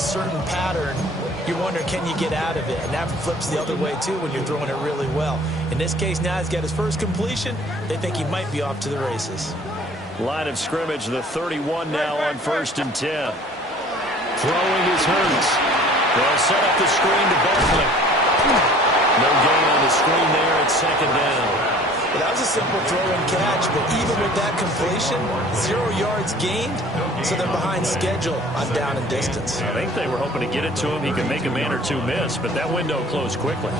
a certain pattern, you're wondering, can you get out of it? And that flips the other way, too, when you're throwing it really well. In this case, now he's got his first completion. They think he might be off to the races. Line of scrimmage, the 31 now on 1st and 10. Throwing is Hurts. They'll set up the screen to Barkley. No gain on the screen there at 2nd down. Well, that was a simple throw and catch, but even with that completion, 0 yards gained, so they're behind schedule on down and distance. I think they were hoping to get it to him. He could make a man or two miss, but that window closed quickly.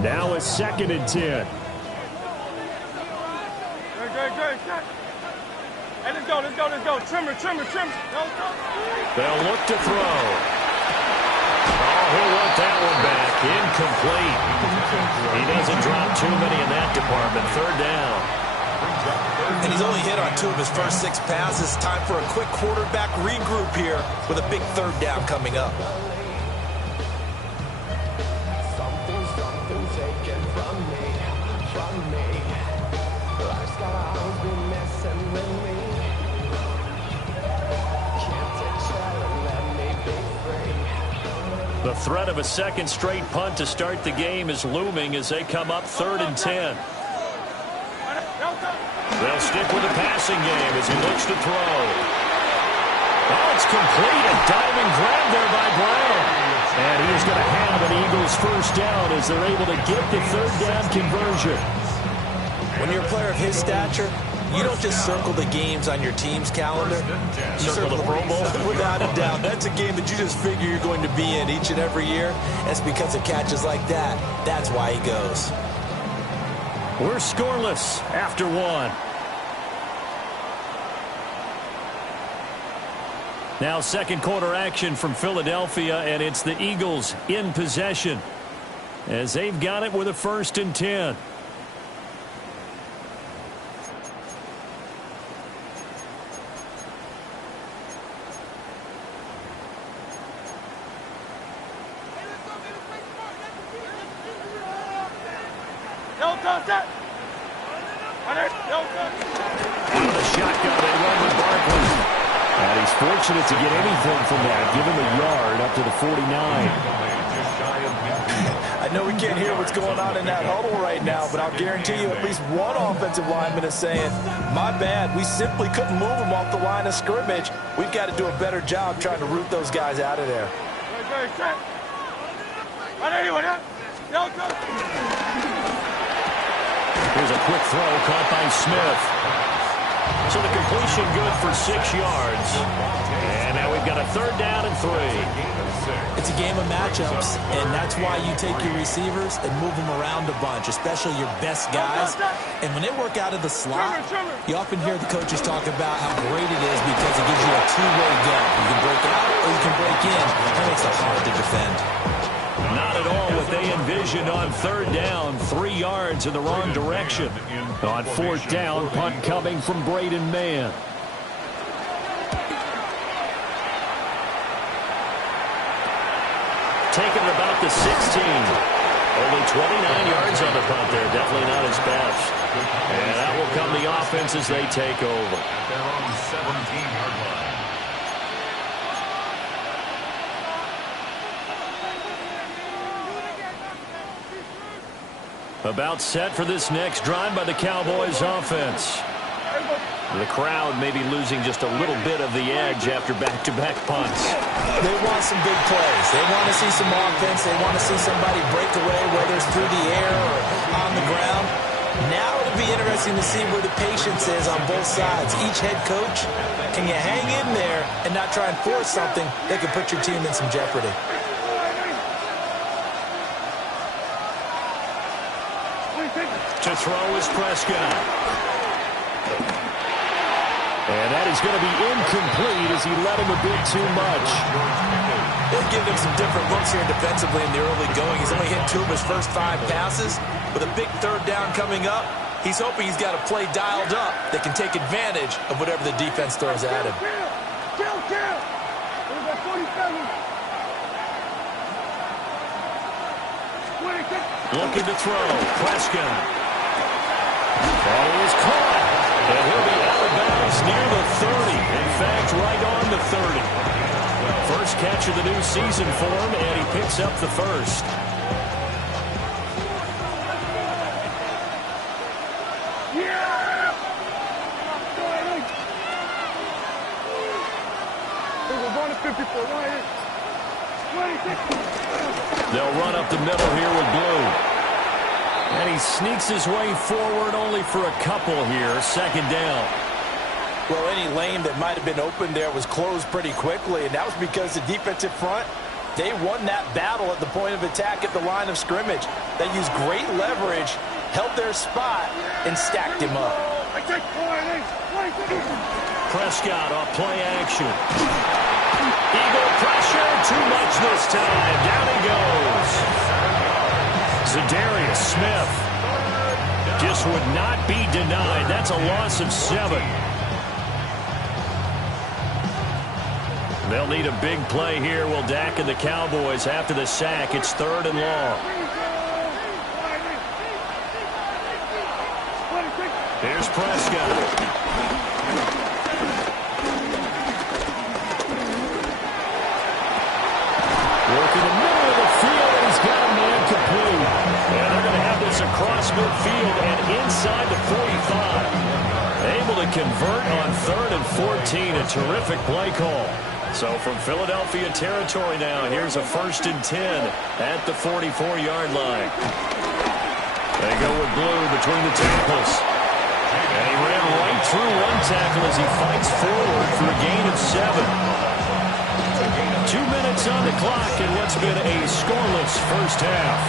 Now it's 2nd and 10. Hey, let's go. Trimmer. They'll look to throw. Oh, he'll want that one back. Incomplete. He doesn't drop too many in that department. 3rd down. And he's only hit on 2 of his first 6 passes. Time for a quick quarterback regroup here with a big 3rd down coming up. The threat of a second straight punt to start the game is looming as they come up 3rd and 10. They'll stick with the passing game as he looks to throw. Oh, it's complete. A diving grab there by Brown. And he's going to have an Eagles 1st down as they're able to get the 3rd down conversion. When you're a player of his stature, you don't just circle the games on your team's calendar. You circle the Pro Bowl. Without a doubt. That's a game that you just figure you're going to be in each and every year. That's because of catches like that. That's why he goes. We're scoreless after 1. Now 2nd quarter action from Philadelphia, and it's the Eagles in possession as they've got it with a 1st and 10. Out of the shotgun, they run with Barkley. And he's fortunate to get anything from that. Give him a yard up to the 49. I know we can't hear what's going on in that huddle right now, but I'll guarantee you at least one offensive lineman is saying, my bad, we simply couldn't move him off the line of scrimmage. We've got to do a better job trying to root those guys out of there. Here's a quick throw caught by Smith. So the completion good for 6 yards. And now we've got a 3rd down and 3. It's a game of matchups, and that's why you take your receivers and move them around a bunch, especially your best guys. And when they work out of the slot, you often hear the coaches talk about how great it is because it gives you a two-way go. You can break out or you can break in. That makes it hard to defend. Not at all what they envisioned on 3rd down. 3 yards in the wrong direction. On 4th down, punt coming from Braden Mann. Taking it about the 16. Only 29 yards on the punt there. Definitely not his best. And that will come the offense as they take over. They're on the 17-yard line. About set for this next drive by the Cowboys offense. The crowd may be losing just a little bit of the edge after back-to-back punts. They want some big plays. They want to see some offense. They want to see somebody break away, whether it's through the air or on the ground. Now it'll be interesting to see where the patience is on both sides. Each head coach, can you hang in there and not try and force something that could put your team in some jeopardy? To throw is Prescott. And that is going to be incomplete as he let him a bit too much. They'll give him some different looks here defensively in the early going. He's only hit 2 of his first 5 passes. With a big 3rd down coming up, he's hoping he's got a play dialed up that can take advantage of whatever the defense throws at him. Looking to throw. Prescott. Ball is caught. And he'll be out of bounds near the 30. In fact, right on the 30. First catch of the new season for him, and he picks up the first. They'll run up the middle here with Blue. And he sneaks his way forward only for a couple here. Second down. Well, any lane that might have been open there was closed pretty quickly, and that was because the defensive front, they won that battle at the point of attack at the line of scrimmage. They used great leverage, held their spot, and stacked him up. Prescott off play action. Eagle pressure, too much this time. Down he goes. Zadarius Smith just would not be denied. That's a loss of 7. They'll need a big play here. Will Dak and the Cowboys after the sack? It's 3rd and long. Here's Prescott. Working the middle of the field, and he's got a man complete. And they're going to have this across midfield and inside the 45. Able to convert on 3rd and 14. A terrific play call. So from Philadelphia territory now, here's a 1st and 10 at the 44-yard line. They go with Blue between the tackles. And he ran right through one tackle as he fights forward for a gain of 7. 2 minutes on the clock in what's been a scoreless first half.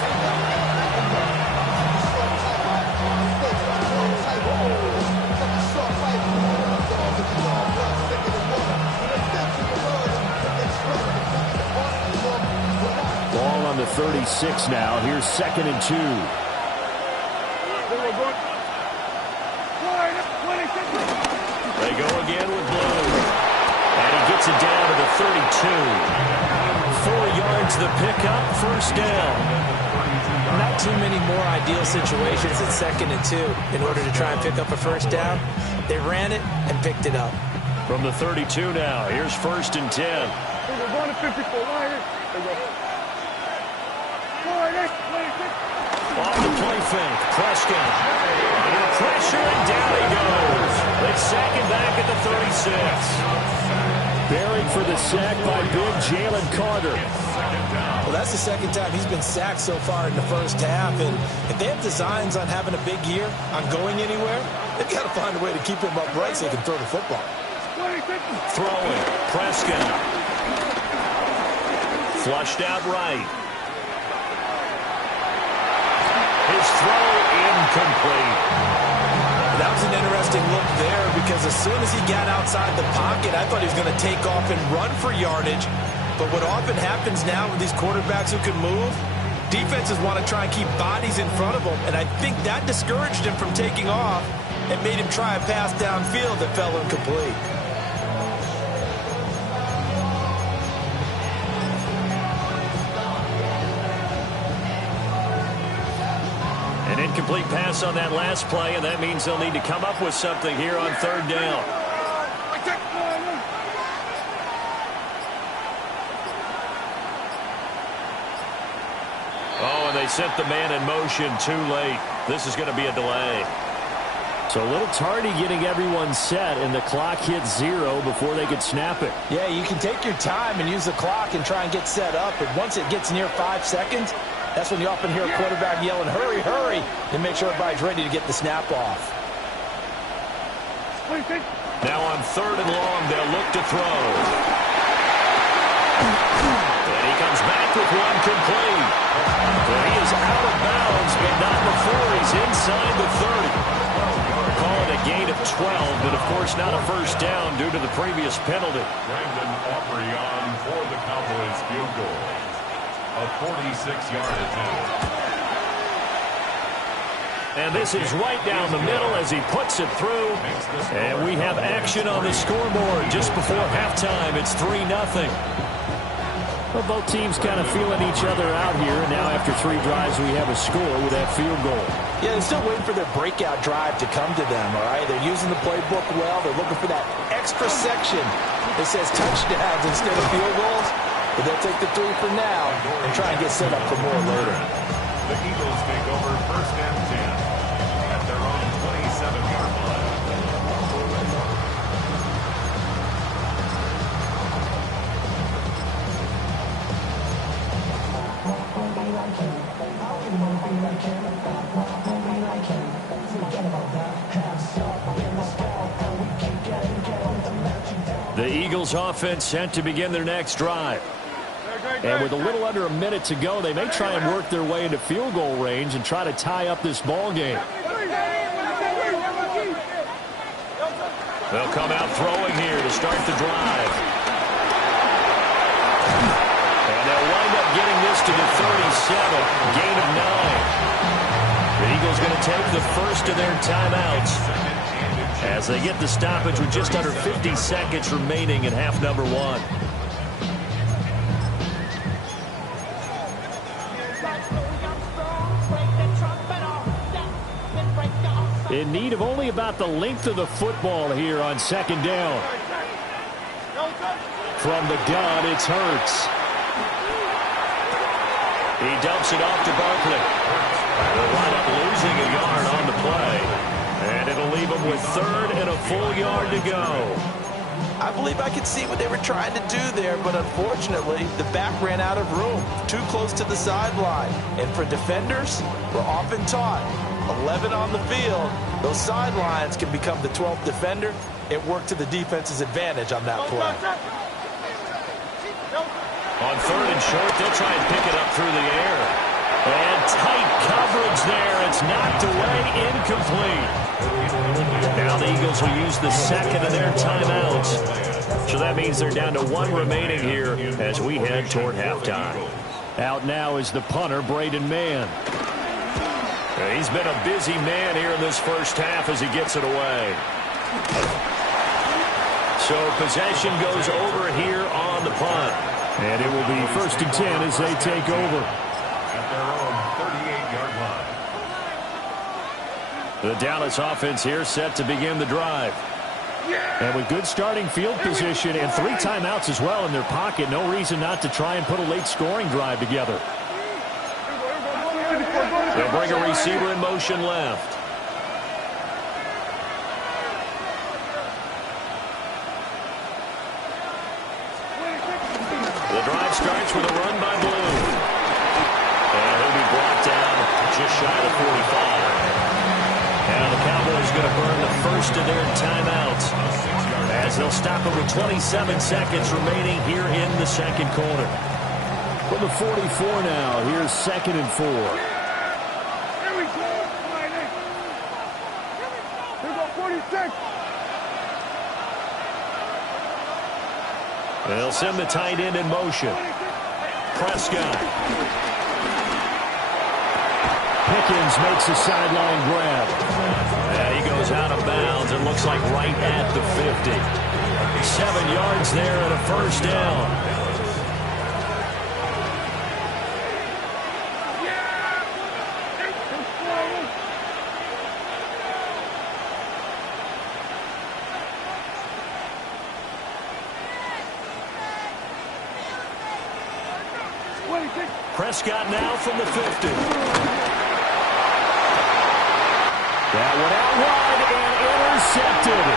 Ball on the 36 now. Here's 2nd and 2. They go again with Blue. And he gets it down to the 32. 4 yards the pickup, first down. Not too many more ideal situations at 2nd and 2 in order to try and pick up a first down. They ran it and picked it up. From the 32 now, here's 1st and 10. Off the play fake, Prescott. Under pressure, and down he goes. They sack him back at the 36. Buried for the sack by big Jalen Carter. Well, that's the 2nd time he's been sacked so far in the first half. And if they have designs on having a big year, on going anywhere, they've got to find a way to keep him upright so he can throw the football. Throwing, Prescott. Flushed out right. His throw incomplete. That was an interesting look there because as soon as he got outside the pocket, I thought he was going to take off and run for yardage. But what often happens now with these quarterbacks who can move, defenses want to try and keep bodies in front of them. And I think that discouraged him from taking off and made him try a pass downfield that fell incomplete. An incomplete pass on that last play, and that means they'll need to come up with something here on 3rd down. Oh, and they sent the man in motion too late. This is going to be a delay. So a little tardy getting everyone set, and the clock hits 0 before they could snap it. Yeah, you can take your time and use the clock and try and get set up, but once it gets near 5 seconds, that's when you often hear a quarterback yelling, hurry, hurry, and make sure everybody's ready to get the snap off. Now on 3rd and long, they'll look to throw. And he comes back with one complete. But he is out of bounds, but not before he's inside the 30. Call it a gain of 12, but of course not a first down due to the previous penalty. Brandon Aubrey on for the Cowboys field goal. A 46-yard attempt. And this is right down the middle as he puts it through. And we have action on the scoreboard just before halftime. It's 3-0. Well, both teams kind of feeling each other out here. And now after 3 drives, we have a score with that field goal. Yeah, they're still waiting for their breakout drive to come to them, all right? They're using the playbook well. They're looking for that extra section that says touchdowns instead of field goals. But they'll take the 3 for now and try and get set up for more later. The Eagles take over first and 10 at their own 27-yard line. The Eagles offense set to begin their next drive. And with a little under a minute to go, they may try and work their way into field goal range and try to tie up this ball game. They'll come out throwing here to start the drive. And they'll wind up getting this to the 37, gain of 9. The Eagles going to take the first of their timeouts as they get the stoppage with just under 50 seconds remaining in half number 1. In need of only about the length of the football here on second down. From the gun, it's Hurts. He dumps it off to Barkley. They'll wind up losing a yard on the play. And it'll leave them with 3rd and a full yard to go. I believe I could see what they were trying to do there, but unfortunately, the back ran out of room, too close to the sideline. And for defenders, we're often taught, 11 on the field, those sidelines can become the 12th defender. It worked to the defense's advantage on that play. On 3rd and short, they'll try and pick it up through the air. And tight coverage there. It's knocked away, incomplete. Now the Eagles will use the second of their timeouts. So that means they're down to 1 remaining here as we head toward halftime. Out now is the punter, Braden Mann. He's been a busy man here in this first half as he gets it away. So possession goes over here on the punt. And it will be 1st and 10 as they take over. At their own 38-yard line. The Dallas offense here set to begin the drive. And with good starting field position and 3 timeouts as well in their pocket, no reason not to try and put a late scoring drive together. They'll bring a receiver in motion left. The drive starts with a run by Blue. And he'll be brought down just shy of 45. Now the Cowboys going to burn the first of their timeouts as they'll stop it with 27 seconds remaining here in the second quarter. From the 44 now, here's 2nd and 4. Here we go. Here go 46. They'll send the tight end in motion. Prescott. Pickens makes a sideline grab. And he goes out of bounds. It looks like right at the 50. 7 yards there and a first down. Prescott now from the 50. That one out wide and intercepted.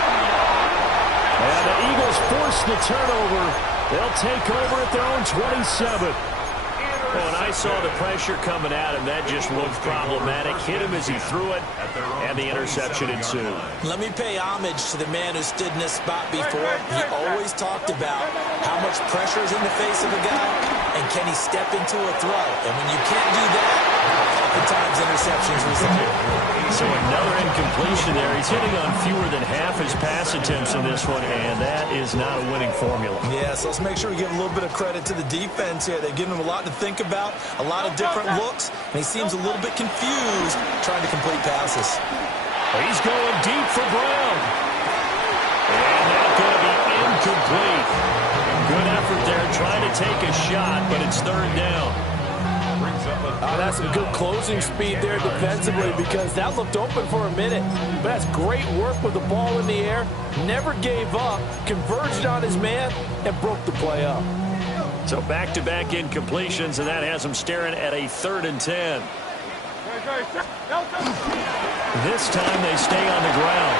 And the Eagles force the turnover. They'll take over at their own 27. Oh, and I saw the pressure coming at him. That just looked problematic. Hit him as he threw it, and the interception ensued. Let me pay homage to the man who stood in this spot before. He always talked about how much pressure is in the face of a guy, and can he step into a throw. And when you can't do that, oftentimes interceptions result. So another incompletion there. He's hitting on fewer than half his pass attempts in this one, and that is not a winning formula. Yeah, so let's make sure we give a little bit of credit to the defense here. They're giving him a lot to think about, a lot of different looks, and he seems a little bit confused trying to complete passes. He's going deep for Brown. And that's going to be incomplete. Good effort there, trying to take a shot, but it's third down. That's some good closing speed there defensively because that looked open for a minute. But that's great work with the ball in the air. Never gave up, converged on his man, and broke the play up. So back-to-back incompletions, and that has him staring at a 3rd and 10. This time they stay on the ground.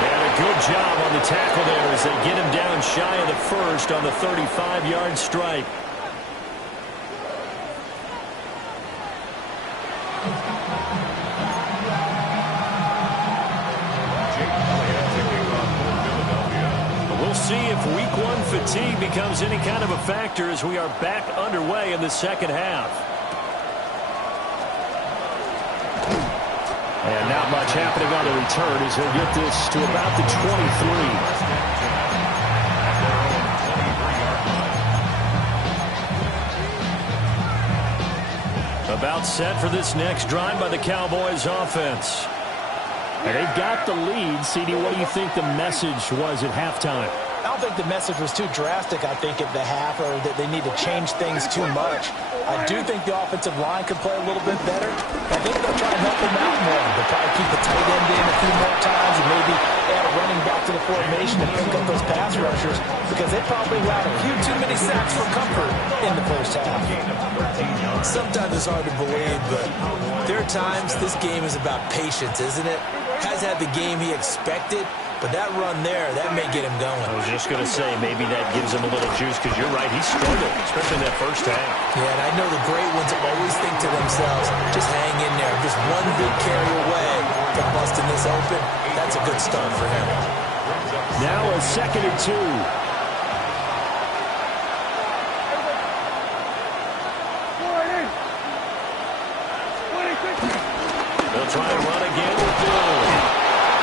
And a good job on the tackle there as they get him down shy of the first on the 35-yard stripe. We'll see if week 1 fatigue becomes any kind of a factor as we are back underway in the second half. And not much happening on the return as he'll get this to about the 23. About set for this next drive by the Cowboys offense. And they got the lead. CD, what do you think the message was at halftime? I don't think the message was too drastic, I think, at the half, or that they need to change things too much. I do think the offensive line could play a little bit better. I think they'll try and help them out more. They'll probably keep the tight end in a few more times and maybe add a running back to the formation to pick up those pass rushers because they probably allowed a few too many sacks for comfort in the first half. Sometimes it's hard to believe, but there are times this game is about patience, isn't it? Has had the game he expected, but that run there, that may get him going. I was just going to say, maybe that gives him a little juice, because you're right, he struggled, especially in that first half. Yeah, and I know the great ones always think to themselves, just hang in there. Just one big carry away from busting this open. That's a good start for him. Now a 2nd and 2. They'll try and run again with Bill.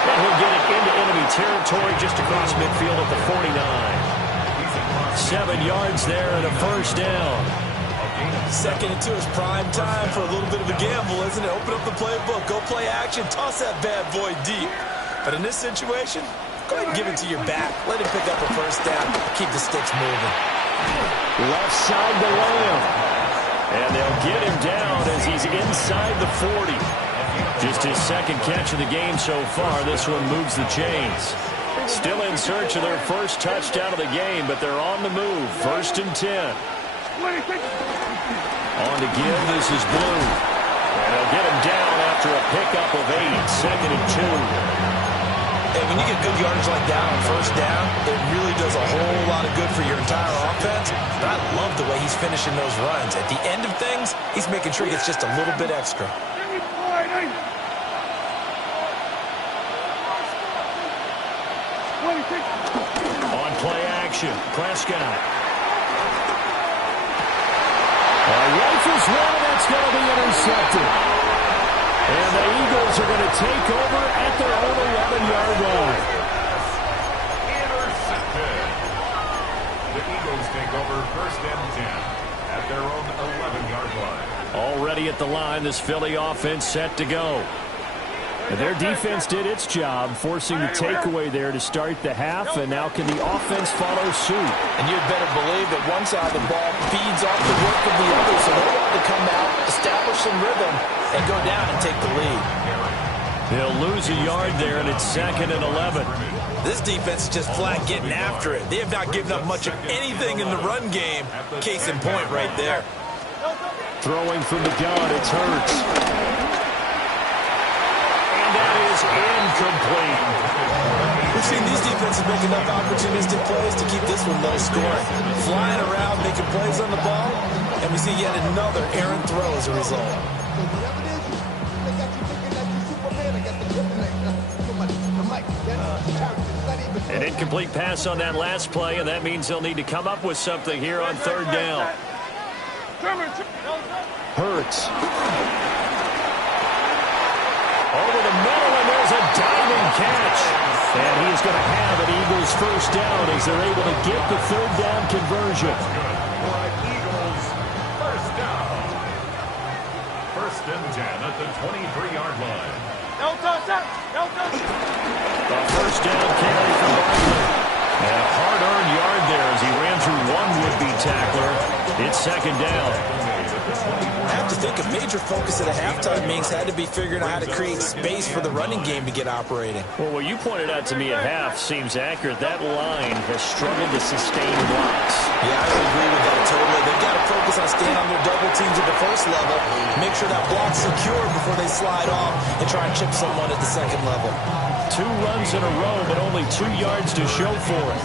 And he'll get it into enemy territory just across midfield at the 49. 7 yards there and a first down. 2nd and 2 is prime time for a little bit of a gamble, isn't it? Open up the playbook, go play action, toss that bad boy deep. But in this situation, go ahead and give it to your back. Let him pick up a first down. Keep the sticks moving. Left side to Lamb. And they'll get him down as he's inside the 40. Just his 2nd catch of the game so far. This one moves the chains. Still in search of their first touchdown of the game, but they're on the move. 1st and 10. On to give, this is Blue. And they'll get him down after a pickup of 8. 2nd and 2. And when you get good yardage like that on first down, it really does a whole lot of good for your entire offense. But I love the way he's finishing those runs. At the end of things, he's making sure he gets just a little bit extra. On play action, Prescott. Rifles one, that's going to be intercepted. And the Eagles are going to take over at their own 11-yard line. Intercepted. The Eagles take over 1st and 10 at their own 11-yard line. Already at the line, this Philly offense set to go. And their defense did its job, forcing the takeaway there to start the half, and now can the offense follow suit? And you'd better believe that one side of the ball feeds off the work of the other, so they want to come out, establish some rhythm, and go down and take the lead. They'll lose a yard there, and it's 2nd and 11. This defense is just flat getting after it. They have not given up much of anything in the run game. Case in point right there. Throwing from the gun, it's Hurts. And that is incomplete. We've seen these defenses make enough opportunistic plays to keep this one low scoring. Flying around, making plays on the ball, and we see yet another errant throw as a result. An incomplete pass on that last play, and that means they'll need to come up with something here on 3rd down. Hurts. Over the middle, and there's a diving catch. And he's going to have an Eagles first down as they're able to get the 3rd down conversion. Eagles first down. 1st and 10 at the 23-yard line. The first down carry for Barkley. And a hard-earned yard there as he tackler. It's second down. I have to think a major focus at a halftime, Minks, had to be figuring out how to create space for the running game to get operating. Well, what you pointed out to me at half seems accurate. That line has struggled to sustain blocks. Yeah, I would agree with that totally. They've got to focus on staying on their double teams at the first level, make sure that block's secure before they slide off and try and chip someone at the second level. 2 runs in a row, but only 2 yards to show for it.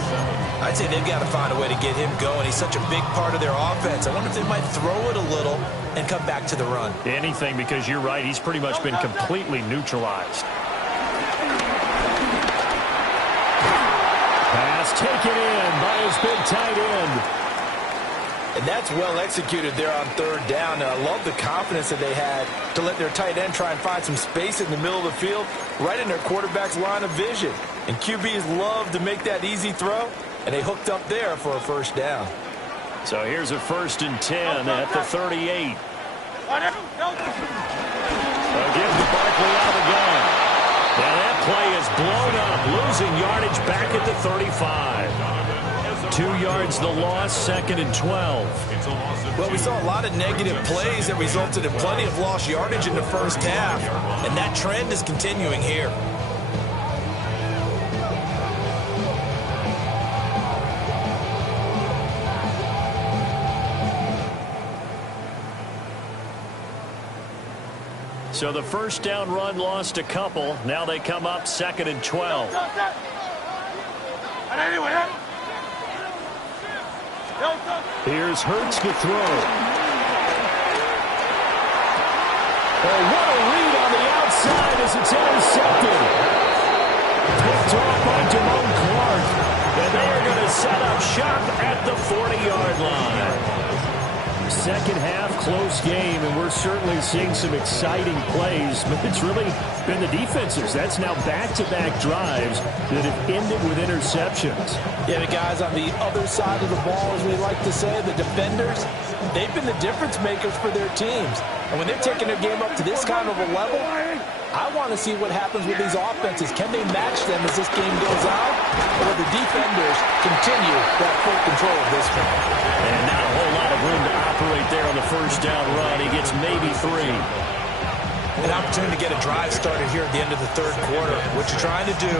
I'd say they've got to find a way to get him going. He's such a big part of their offense. I wonder if they might throw it a little and come back to the run. Anything, because you're right. He's pretty much been completely neutralized. Pass taken in by his big tight end. And that's well executed there on third down. And I love the confidence that they had to let their tight end try and find some space in the middle of the field, right in their quarterback's line of vision. And QBs love to make that easy throw, and they hooked up there for a first down. So here's a 1st and 10 at the 38. Gives to Barkley out of the gun. Now that play is blown up, losing yardage back at the 35. 2 yards the loss, 2nd and 12. Well, we saw a lot of negative plays that resulted in plenty of lost yardage in the first half, and that trend is continuing here. So the first down run lost a couple. Now they come up 2nd and 12. Here's Hurts to throw. Oh, what a read on the outside as it's intercepted. Picked off by Damone Clark. And they are going to set up shop at the 40-yard line. Second half, close game, and we're certainly seeing some exciting plays, but it's really been the defenses. That's now back-to-back drives that have ended with interceptions. Yeah, the guys on the other side of the ball, as we like to say, the defenders, they've been the difference makers for their teams. And when they're taking their game up to this kind of a level, I want to see what happens with these offenses. Can they match them as this game goes on? Or will the defenders continue that full control of this one? And not a whole lot of room to operate there on the first down run. He gets maybe 3. An opportunity to get a drive started here at the end of the third quarter. What you're trying to do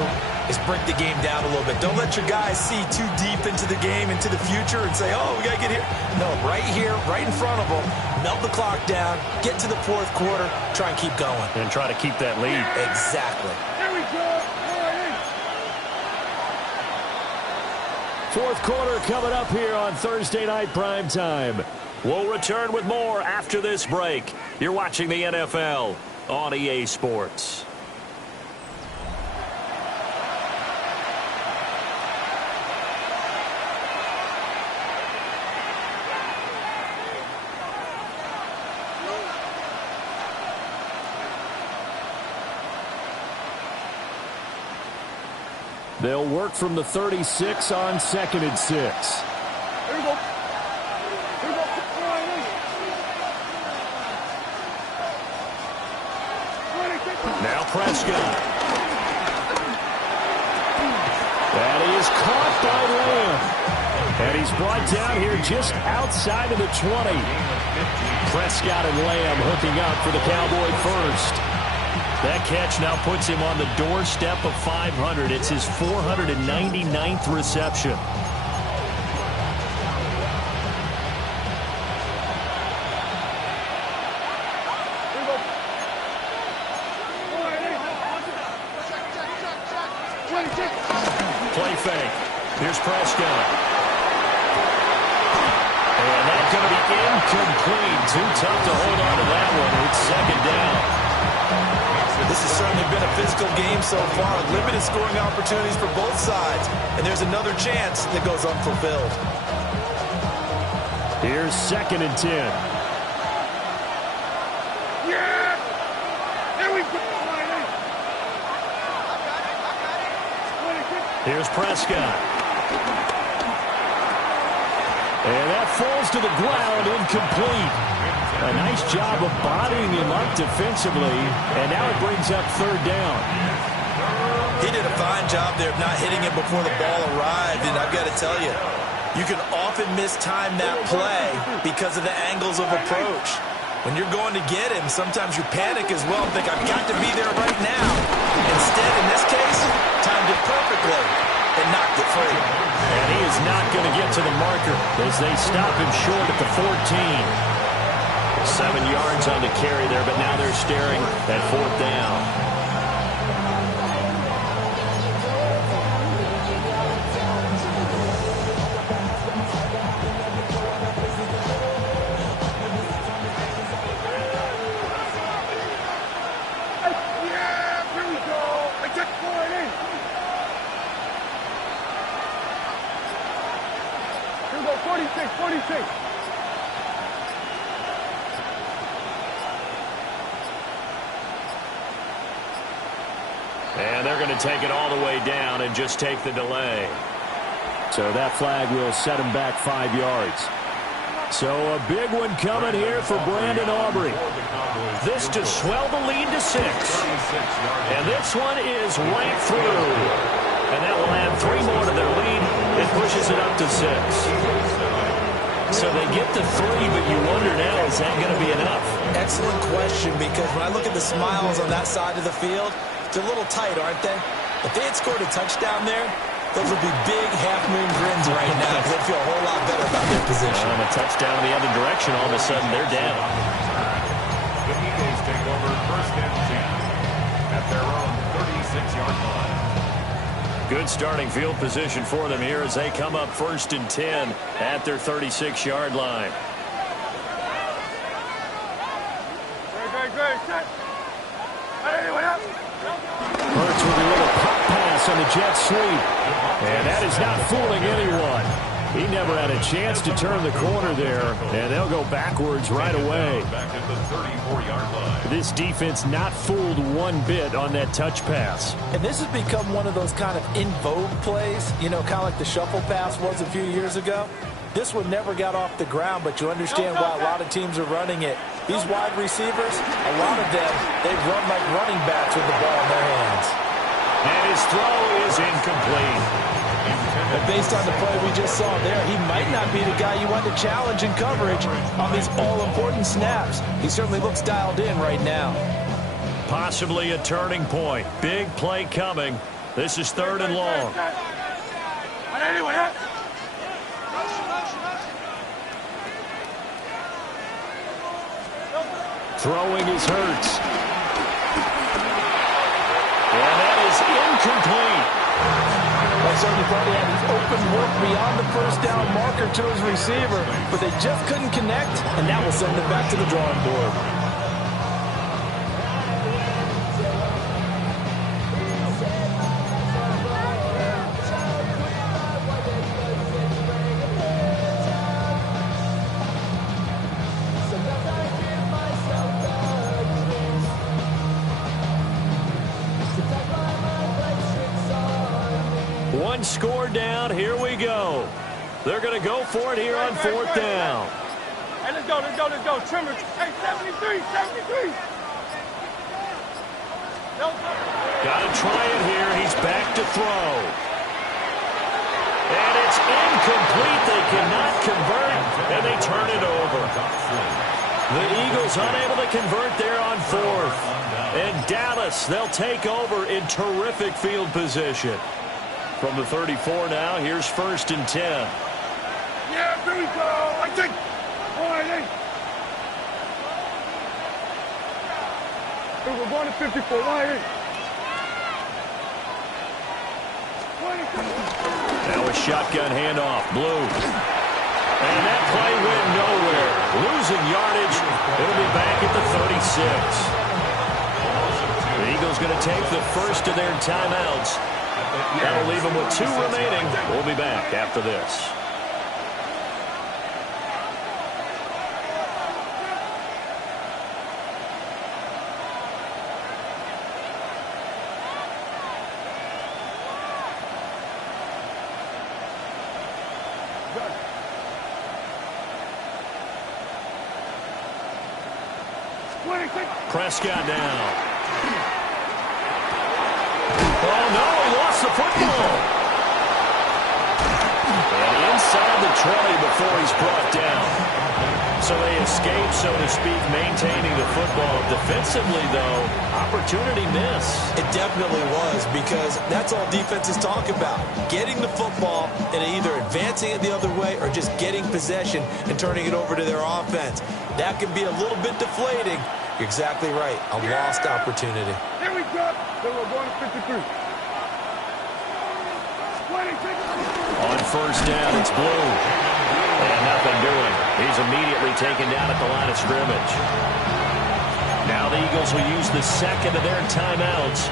is break the game down a little bit. Don't let your guys see too deep into the game, into the future, and say, oh, we got to get here. No, right here, right in front of them, melt the clock down, get to the fourth quarter, try and keep going. And try to keep that lead. Exactly. Here we go. Fourth quarter coming up here on Thursday Night Primetime. We'll return with more after this break. You're watching the NFL on EA Sports. They'll work from the 36 on 2nd and 6. Here we go. Now Prescott. And he is caught by Lamb. And he's brought down here just outside of the 20. Prescott and Lamb hooking up for the Cowboy first. That catch now puts him on the doorstep of 500. It's his 499th reception. Play fake. Here's Prescott. And that's going to be incomplete. Too tough to hold on to that one. It's second down. This has certainly been a physical game so far. Limited scoring opportunities for both sides. And there's another chance that goes unfulfilled. Here's 2nd and 10. Yeah! Here we go. Here's Prescott. And that falls to the ground, incomplete. A nice job of bodying him up defensively, and now it brings up third down. He did a fine job there of not hitting him before the ball arrived, and I've got to tell you, You can often mistime that play because of the angles of approach. When you're going to get him, sometimes you panic as well and think, I've got to be there right now. Instead, in this case, timed it perfectly and knocked it free. And he is not going to get to the marker as they stop him short at the 14. 7 yards on the carry there, but now they're staring at 4th down. And they're going to take it all the way down and just take the delay. So that flag will set him back 5 yards. So a big one coming here for Brandon Aubrey. This to swell the lead to 6. And this one is right through. And that will add 3 more to their lead. It pushes it up to 6. So they get to 3, but you wonder now, is that going to be enough? Excellent question, because when I look at the smiles on that side of the field, they're a little tight, aren't they? If they had scored a touchdown there, those would be big half-moon grins right now because they'd feel a whole lot better about their position. A touchdown in the other direction, all of a sudden they're down. The Eagles take over 1st and 10 at their own 36-yard line. Good starting field position for them here as they come up 1st and 10 at their 36-yard line. Great. Set. Anyone else? Hurts with a little pop pass on the jet sweep. And that is not fooling anyone. He never had a chance to turn the corner there, and they'll go backwards right away. Back at the 34-yard line. This defense not fooled one bit on that touch pass. And this has become one of those kind of in vogue plays, you know, kind of like the shuffle pass was a few years ago. This one never got off the ground, but you understand why a lot of teams are running it. These wide receivers, a lot of them, they run like running backs with the ball in their hands. And his throw is incomplete. And based on the play we just saw there, he might not be the guy you want to challenge in coverage on these all-important snaps. He certainly looks dialed in right now. Possibly a turning point. Big play coming. This is 3rd and long. Anyone else? Throwing is Hurts. And that is incomplete. Well, certainly thought he had an open look beyond the 1st down marker to his receiver, but they just couldn't connect, and that will send them back to the drawing board. One score down. Here we go. They're going to go for it here on 4th down. Hey, let's go. Trimmer. Hey, 73. Got to try it here. He's back to throw. And it's incomplete. They cannot convert, and they turn it over. The Eagles unable to convert there on 4th. And Dallas, they'll take over in terrific field position. From the 34 now, here's 1st and 10. Yeah, here we go. I think. We're going to 54. Now a shotgun handoff. Blue. And that play went nowhere. Losing yardage. It'll be back at the 36. The Eagles going to take the first of their timeouts. That'll leave them with 2 remaining. We'll be back after this. Prescott down. Oh, no, he lost the football. And inside the 20 before he's brought down. So they escape, so to speak, maintaining the football. Defensively, though, opportunity miss. It definitely was, because that's all defenses talk about. Getting the football and either advancing it the other way or just getting possession and turning it over to their offense. That can be a little bit deflating. You're exactly right. A lost opportunity. Here we go. Then we're going to 53. On first down, it's Blue. And nothing doing. He's immediately taken down at the line of scrimmage. Now the Eagles will use the second of their timeouts.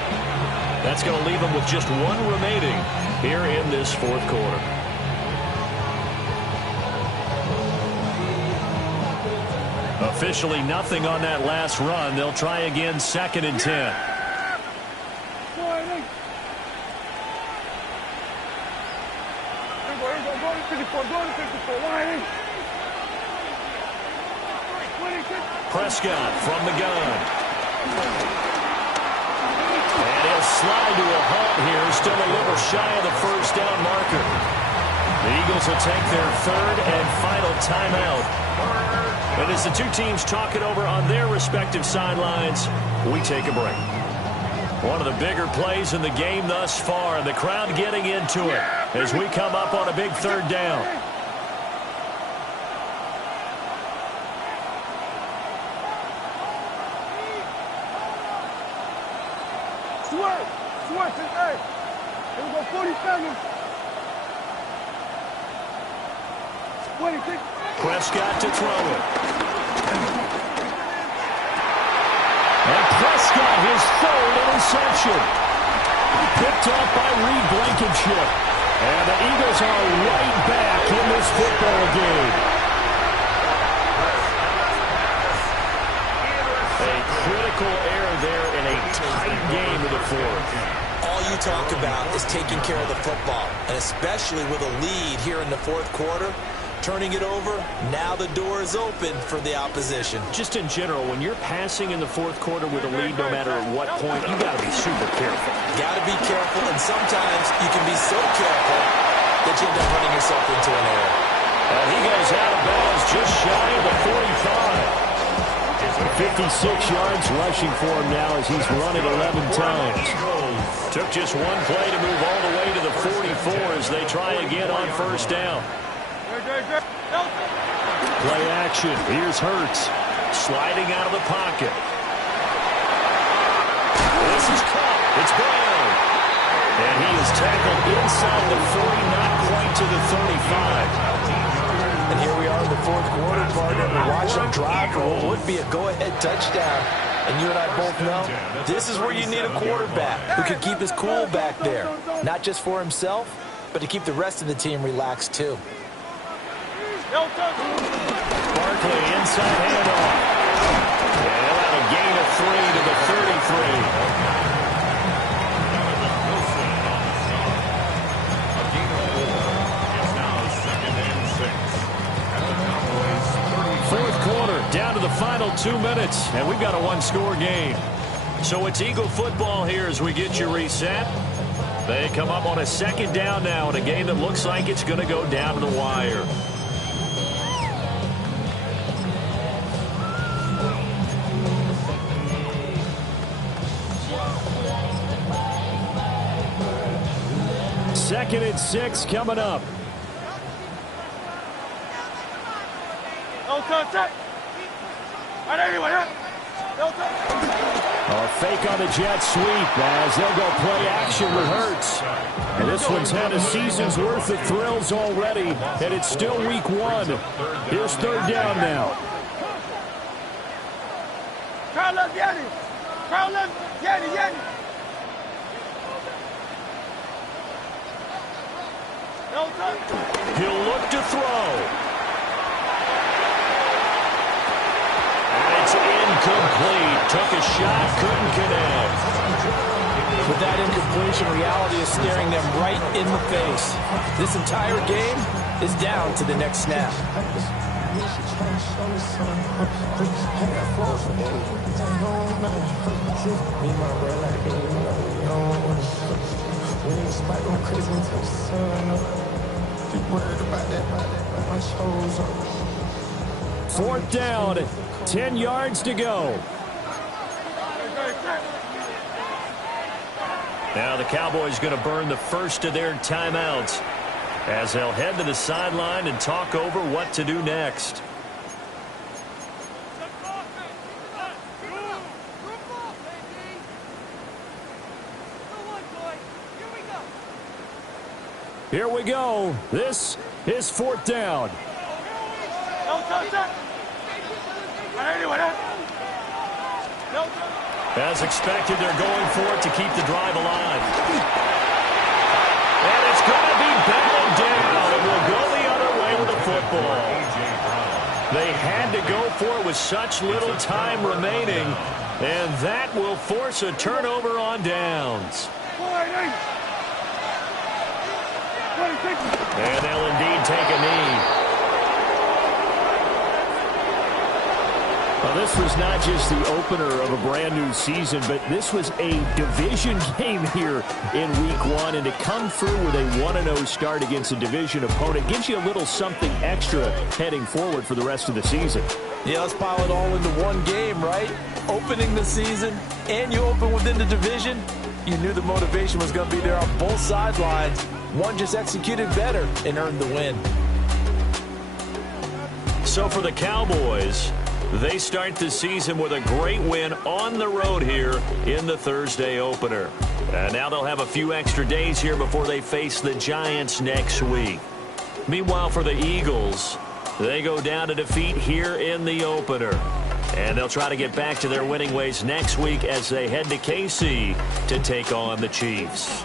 That's going to leave them with just one remaining here in this fourth quarter. Officially nothing on that last run. They'll try again, 2nd and 10. Prescott from the gun. And he'll slide to a halt here. Still a little shy of the first down marker. The Eagles will take their 3rd and final timeout. And as the two teams talk it over on their respective sidelines, we take a break. One of the bigger plays in the game thus far, and the crowd getting into it as we come up on a big 3rd down. Sweat, hey. Here we go, 40 seconds. 26. Prescott to throw it. And Prescott, his 3rd interception. Picked up by Reed Blankenship. And the Eagles are right back in this football game. A critical error there in a tight game of the 4th. All you talk about is taking care of the football, and especially with a lead here in the 4th quarter. Turning it over, now the door is open for the opposition. Just in general, when you're passing in the 4th quarter with a lead, no matter at what point, you got to be super careful. Got to be careful, and sometimes you can be so careful that you end up running yourself into an error. And he goes out of bounds just shy of the 45. 56 yards rushing for him now as he's run it 11 times. Took just one play to move all the way to the 44 as they try again on first down. Play action. Here's Hurts. Sliding out of the pocket. This is caught. It's Brown. And he is tackled inside the 40, not quite to the 35. And here we are in the 4th quarter, partner. We're watching them drive for what would be a go-ahead touchdown. And you and I both know this is where you need a quarterback who can keep his cool back there. Not just for himself, but to keep the rest of the team relaxed too. Barkley inside handoff. And he'll have a gain of 3 to the 33. Fourth quarter, down to the final 2 minutes, and we've got a one-score game. So it's Eagle football here as we get you reset. They come up on a 2nd down now in a game that looks like it's going to go down to the wire. Second and 6 coming up. No contact. Right anyway, no contact. A fake on the jet sweep as they'll go play action with Hurts. And this one's had a season's worth of thrills already, and it's still week 1. Here's 3rd down now. Crowd left Yanni. Crowd left Yanni. He'll look to throw. And it's incomplete. Took a shot, couldn't connect. With that incompletion, reality is staring them right in the face. This entire game is down to the next snap. Fourth down, 10 yards to go. Now the Cowboys going to burn the first of their timeouts as they'll head to the sideline and talk over what to do next. Here we go. This is fourth down. As expected, they're going for it to keep the drive alive. And it's going to be batted down. It will go the other way with the football. They had to go for it with such little time remaining, and that will force a turnover on downs. And they'll indeed take a knee. Well, this was not just the opener of a brand new season, but this was a division game here in week one. And to come through with a 1-0 start against a division opponent gives you a little something extra heading forward for the rest of the season. Yeah, let's pile it all into one game, right? Opening the season, and you open within the division. You knew the motivation was going to be there on both sidelines. One just executed better and earned the win. So for the Cowboys, they start the season with a great win on the road here in the Thursday opener. And now they'll have a few extra days here before they face the Giants next week. Meanwhile, for the Eagles, they go down to defeat here in the opener. And they'll try to get back to their winning ways next week as they head to KC to take on the Chiefs.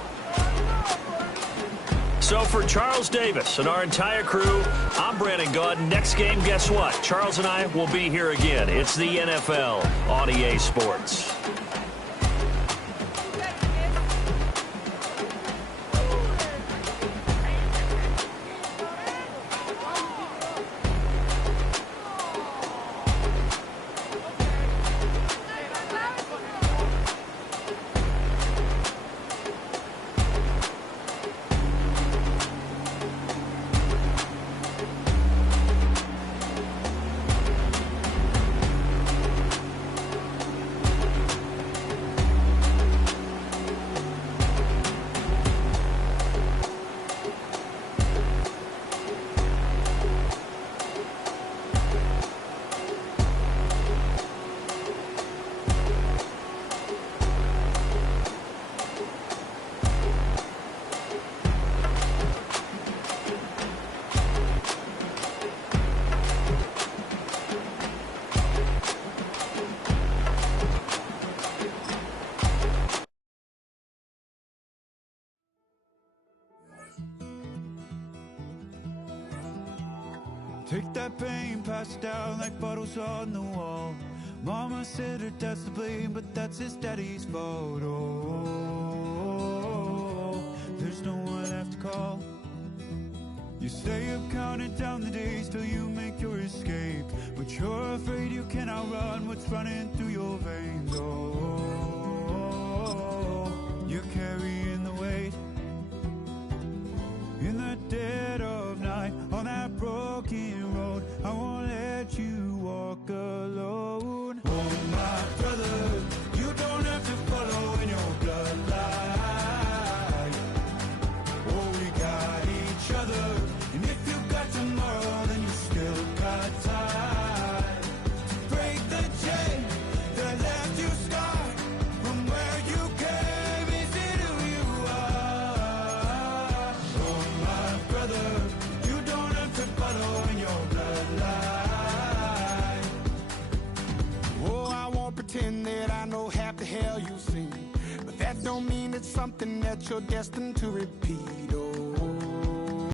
So for Charles Davis and our entire crew, I'm Brandon Gaudin. Next game, guess what? Charles and I will be here again. It's the NFL on EA Sports. Take that pain, pass it down like bottles on the wall. Mama said her dad's to blame, but that's his daddy's fault. Oh, there's no one left to call. You stay up counting down the days till you make your escape, but you're afraid you cannot run what's running through your veins. Oh, you're carrying the weight in the dead of night on that broken road. I won't let you walk alone. Oh, my brother, you don't have to follow in your bloodline. Oh, we got each other, and if you got tomorrow, then you still got time to break the chain that left you scarred from where you came into who you are. Oh, my brother, you don't have to follow in your bloodline. Oh, I won't pretend that I know half the hell you've seen, but that don't mean it's something that you're destined to repeat. Oh,